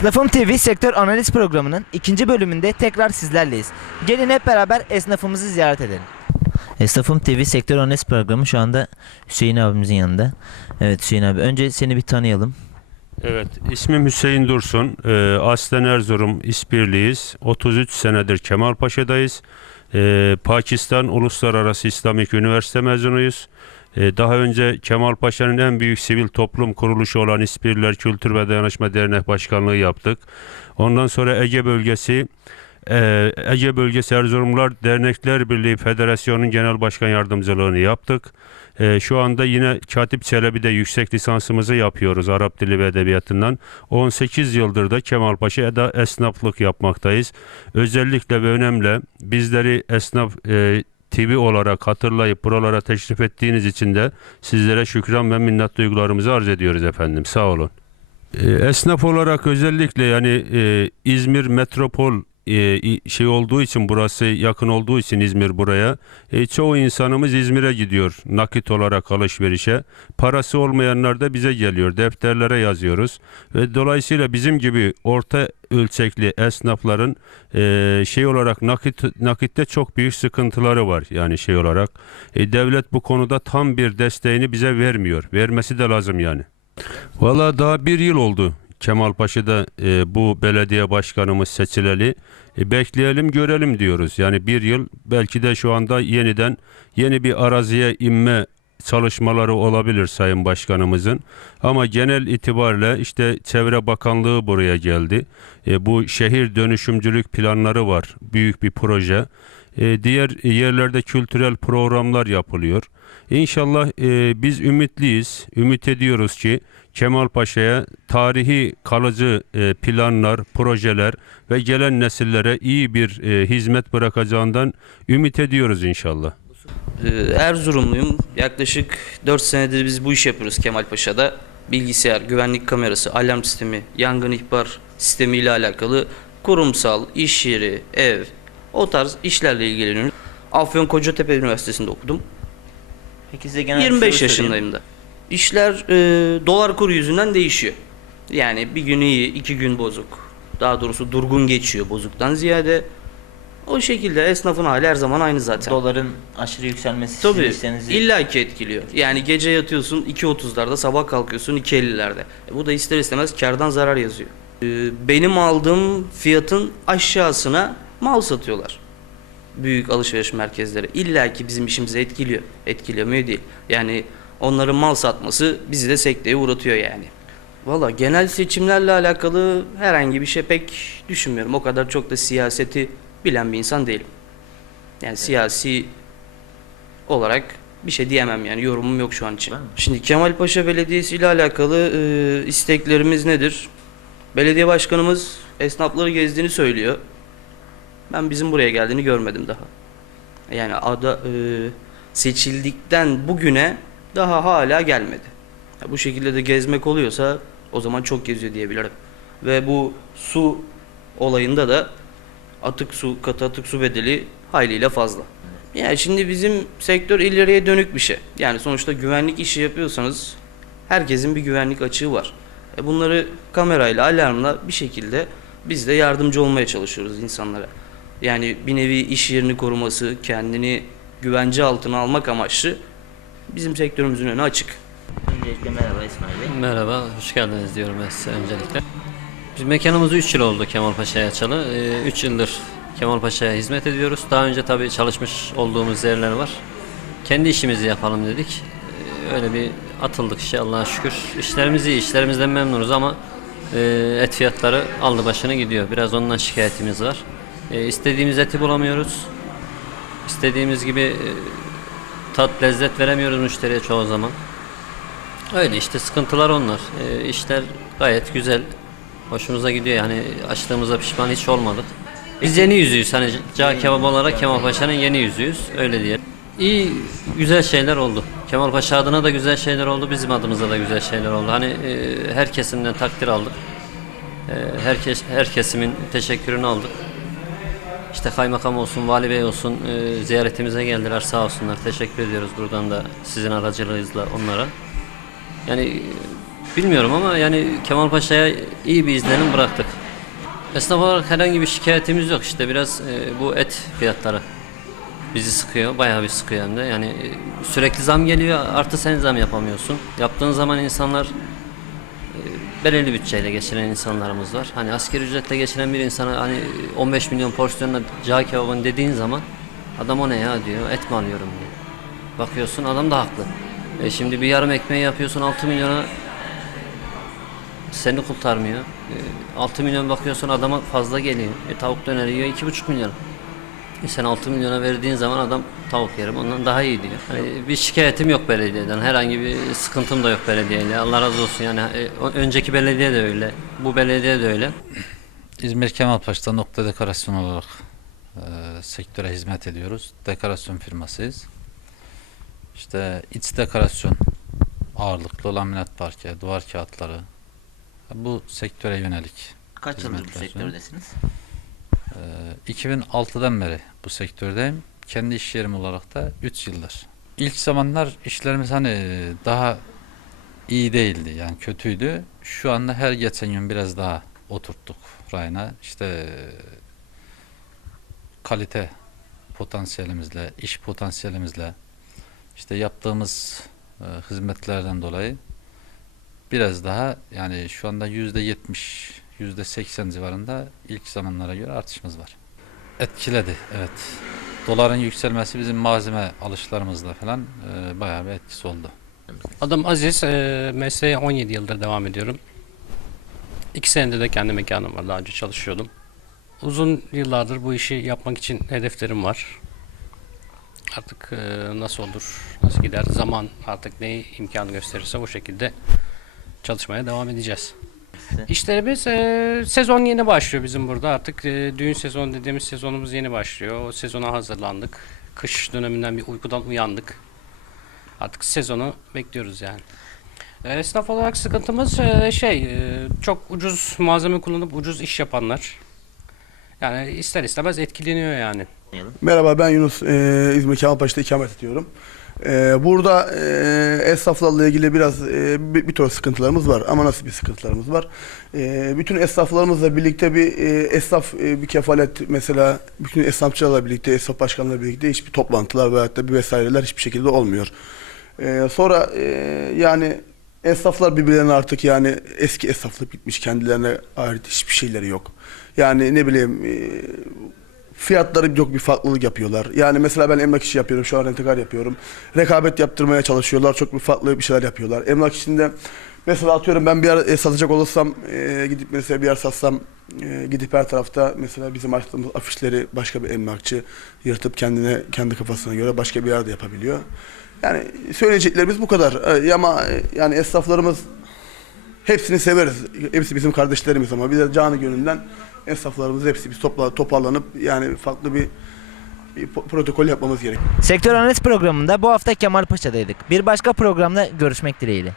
Esnafım TV sektör analiz programının ikinci bölümünde tekrar sizlerleyiz. Gelin hep beraber esnafımızı ziyaret edelim. Esnafım TV sektör analiz programı şu anda Hüseyin abimizin yanında. Evet Hüseyin abi önce seni bir tanıyalım. Evet, ismim Hüseyin Dursun. Ee, aslen Erzurum İspirliyiz. 33 senedir Kemalpaşa'dayız. Ee, Pakistan Uluslararası İslamik Üniversite mezunuyuz. Ee, daha önce Kemalpaşa'nın en büyük sivil toplum kuruluşu olan İspirliler Kültür ve Dayanışma Dernek Başkanlığı yaptık. Ondan sonra Ege Bölgesi e, Ege Bölgesi Erzurumlar Dernekler Birliği Federasyonu'nun Genel Başkan Yardımcılığını yaptık. Ee, şu anda yine Katip Çelebi'de yüksek lisansımızı yapıyoruz Arap Dili ve Edebiyatı'ndan. 18 yıldır da Kemalpaşa'da esnaflık yapmaktayız. Özellikle ve önemli bizleri esnaf e, TV olarak hatırlayıp buralara teşrif ettiğiniz için de sizlere şükran ve minnet duygularımızı arz ediyoruz efendim. Sağ olun. E, Esnaf olarak özellikle yani e, İzmir metropol e, şey olduğu için burası yakın olduğu için İzmir buraya e, çoğu insanımız İzmir'e gidiyor nakit olarak alışverişe. Parası olmayanlar da bize geliyor. Defterlere yazıyoruz ve dolayısıyla bizim gibi orta ölçekli esnafların e, şey olarak nakit nakitte çok büyük sıkıntıları var yani şey olarak. Devlet bu konuda tam bir desteğini bize vermiyor. Vermesi de lazım yani. Valla daha bir yıl oldu Kemalpaşa'da e, bu belediye başkanımız seçileli. E, bekleyelim görelim diyoruz. Yani bir yıl belki de şu anda yeniden yeni bir araziye inme çalışmaları olabilir Sayın Başkanımızın. Ama genel itibariyle işte Çevre Bakanlığı buraya geldi. E, bu şehir dönüşümcülük planları var. Büyük bir proje. E, diğer yerlerde kültürel programlar yapılıyor. İnşallah e, biz ümitliyiz. Ümit ediyoruz ki Kemalpaşa'ya tarihi kalıcı e, planlar, projeler ve gelen nesillere iyi bir e, hizmet bırakacağından ümit ediyoruz inşallah. Ee, Erzurumluyum. Yaklaşık 4 senedir biz bu iş yapıyoruz Kemalpaşa'da. Bilgisayar, güvenlik kamerası, alarm sistemi, yangın ihbar sistemi ile alakalı kurumsal, iş yeri, ev, o tarz işlerle ilgileniyorum. Afyon Kocatepe Üniversitesi'nde okudum. Peki size genel 25 yaşındayım da. İşler e, dolar kuru yüzünden değişiyor. Yani bir gün iyi, iki gün bozuk. Daha doğrusu durgun geçiyor bozuktan ziyade. O şekilde esnafın hali her zaman aynı zaten. Doların aşırı yükselmesi Tabii işlerinizi- illa ki etkiliyor. Yani gece yatıyorsun 2.30'larda sabah kalkıyorsun 2.50'lerde. E bu da ister istemez kardan zarar yazıyor. Ee, benim aldığım fiyatın aşağısına mal satıyorlar. Büyük alışveriş merkezleri. İlla ki bizim işimizi etkiliyor. Etkilemiyor değil. Yani onların mal satması bizi de sekteye uğratıyor yani. Valla genel seçimlerle alakalı herhangi bir şey pek düşünmüyorum. O kadar çok da siyaseti bilen bir insan değilim. Yani siyasi olarak bir şey diyemem yani yorumum yok şu an için. Şimdi Kemalpaşa Belediyesi ile alakalı e, isteklerimiz nedir? Belediye başkanımız esnafları gezdiğini söylüyor. Ben bizim buraya geldiğini görmedim daha. Yani ada e, seçildikten bugüne daha hala gelmedi. Ya bu şekilde de gezmek oluyorsa o zaman çok geziyor diyebilirim. Ve bu su olayında da atık su, katı atık su bedeli hayliyle fazla. Yani şimdi bizim sektör ileriye dönük bir şey. Yani sonuçta güvenlik işi yapıyorsanız herkesin bir güvenlik açığı var. E bunları kamerayla, alarmla bir şekilde biz de yardımcı olmaya çalışıyoruz insanlara. Yani bir nevi iş yerini koruması, kendini güvence altına almak amaçlı bizim sektörümüzün önü açık. Öncelikle merhaba İsmail Bey. Merhaba, hoş geldiniz diyorum ben size öncelikle. Biz mekanımız 3 yıl oldu Kemalpaşa'ya açalı. 3 yıldır Kemalpaşa'ya hizmet ediyoruz. Daha önce tabii çalışmış olduğumuz yerler var. Kendi işimizi yapalım dedik. Ee, Öyle bir atıldık işe Allah'a şükür. İşlerimiz iyi, işlerimizden memnunuz ama e, et fiyatları aldı başını gidiyor. Biraz ondan şikayetimiz var. E, İstediğimiz eti bulamıyoruz. İstediğimiz gibi e, tat, lezzet veremiyoruz müşteriye çoğu zaman. Öyle işte sıkıntılar onlar. E, işler gayet güzel. Hoşumuza gidiyor yani açtığımızda pişman hiç olmadık. Biz yeni yüzüyüz hani Cağ Kebap olarak Kemalpaşa'nın yeni yüzüyüz öyle diye. İyi güzel şeyler oldu. Kemalpaşa adına da güzel şeyler oldu. Bizim adımıza da güzel şeyler oldu. Hani e, her kesimden takdir aldık. E, herkes her kesimin teşekkürünü aldık. İşte kaymakam olsun, vali bey olsun e, ziyaretimize geldiler sağ olsunlar. Teşekkür ediyoruz buradan da sizin aracılığınızla onlara. Yani e, Bilmiyorum ama yani Kemalpaşa'ya iyi bir izlenim bıraktık. Esnaf olarak herhangi bir şikayetimiz yok işte biraz e, bu et fiyatları bizi sıkıyor bayağı bir sıkıyor hem de yani e, sürekli zam geliyor artı sen zam yapamıyorsun yaptığın zaman insanlar belirli bütçeyle geçiren insanlarımız var hani asgari ücretle geçiren bir insana hani 15 milyon porsiyonla cağ kebabın dediğin zaman adam o ne ya diyor et mi alıyorum diyor bakıyorsun adam da haklı e şimdi bir yarım ekmeği yapıyorsun 6 milyona seni kurtarmıyor. E, 6 milyon bakıyorsun adama fazla geliyor. E, tavuk döneri yiyor 2,5 milyon. E, sen 6 milyona verdiğin zaman adam tavuk yerim ondan daha iyi diyor. Hani bir şikayetim yok belediyeden. Herhangi bir sıkıntım da yok belediyeyle. Allah razı olsun yani e, o- önceki belediye de öyle. Bu belediye de öyle. İzmir Kemalpaşa'da nokta dekorasyon olarak e, sektöre hizmet ediyoruz. Dekorasyon firmasıyız. İşte iç dekorasyon ağırlıklı laminat parke, duvar kağıtları bu sektöre yönelik. Kaç yıldır bu sektördesiniz? E, 2006'dan beri bu sektördeyim. Kendi iş yerim olarak da 3 yıldır. İlk zamanlar işlerimiz hani daha iyi değildi yani kötüydü. Şu anda her geçen gün biraz daha oturttuk rayına. İşte kalite potansiyelimizle, iş potansiyelimizle işte yaptığımız e, hizmetlerden dolayı biraz daha yani şu anda yüzde yetmiş, yüzde seksen civarında ilk zamanlara göre artışımız var. Etkiledi, evet. Doların yükselmesi bizim malzeme alışlarımızla falan e, bayağı bir etkisi oldu. Adım Aziz. E, mesleğe 17 yıldır devam ediyorum. 2 senedir de kendi mekanım var. Daha önce çalışıyordum. Uzun yıllardır bu işi yapmak için hedeflerim var. Artık e, nasıl olur, nasıl gider, zaman artık ne imkanı gösterirse o şekilde çalışmaya devam edeceğiz. İşlerimiz e, sezon yeni başlıyor bizim burada. Artık e, düğün sezonu dediğimiz sezonumuz yeni başlıyor. O sezona hazırlandık. Kış döneminden bir uykudan uyandık. Artık sezonu bekliyoruz yani. E, Esnaf olarak sıkıntımız e, şey e, çok ucuz malzeme kullanıp ucuz iş yapanlar. Yani ister istemez etkileniyor yani. Merhaba ben Yunus. Ee, İzmir Kemalpaşa'da ikamet ediyorum. Ee, burada e, esnaflarla ilgili biraz e, bir, bir tür sıkıntılarımız var. Ama nasıl bir sıkıntılarımız var? Ee, bütün esnaflarımızla birlikte bir e, esnaf e, bir kefalet mesela bütün esnafçılarla birlikte, esnaf başkanlarla birlikte hiçbir toplantılar veyahut da bir vesaireler hiçbir şekilde olmuyor. Ee, sonra e, yani esnaflar birbirlerine artık yani eski esnaflık bitmiş kendilerine ait hiçbir şeyleri yok. Yani ne bileyim e, fiyatları yok bir farklılık yapıyorlar. Yani mesela ben emlak işi yapıyorum, şu an rentekar yapıyorum. Rekabet yaptırmaya çalışıyorlar, çok bir farklı bir şeyler yapıyorlar. Emlak işinde mesela atıyorum ben bir yer e, satacak olursam, e, gidip mesela bir yer satsam, e, gidip her tarafta mesela bizim açtığımız afişleri başka bir emlakçı yırtıp kendine, kendi kafasına göre başka bir yerde yapabiliyor. Yani söyleyeceklerimiz bu kadar. E, ama e, yani esnaflarımız hepsini severiz. Hepsi bizim kardeşlerimiz ama bir de canı gönülden esnaflarımız hepsi biz topla, toparlanıp yani farklı bir, bir protokol yapmamız gerek. Sektör analiz programında bu hafta Kemalpaşa'daydık. Bir başka programda görüşmek dileğiyle.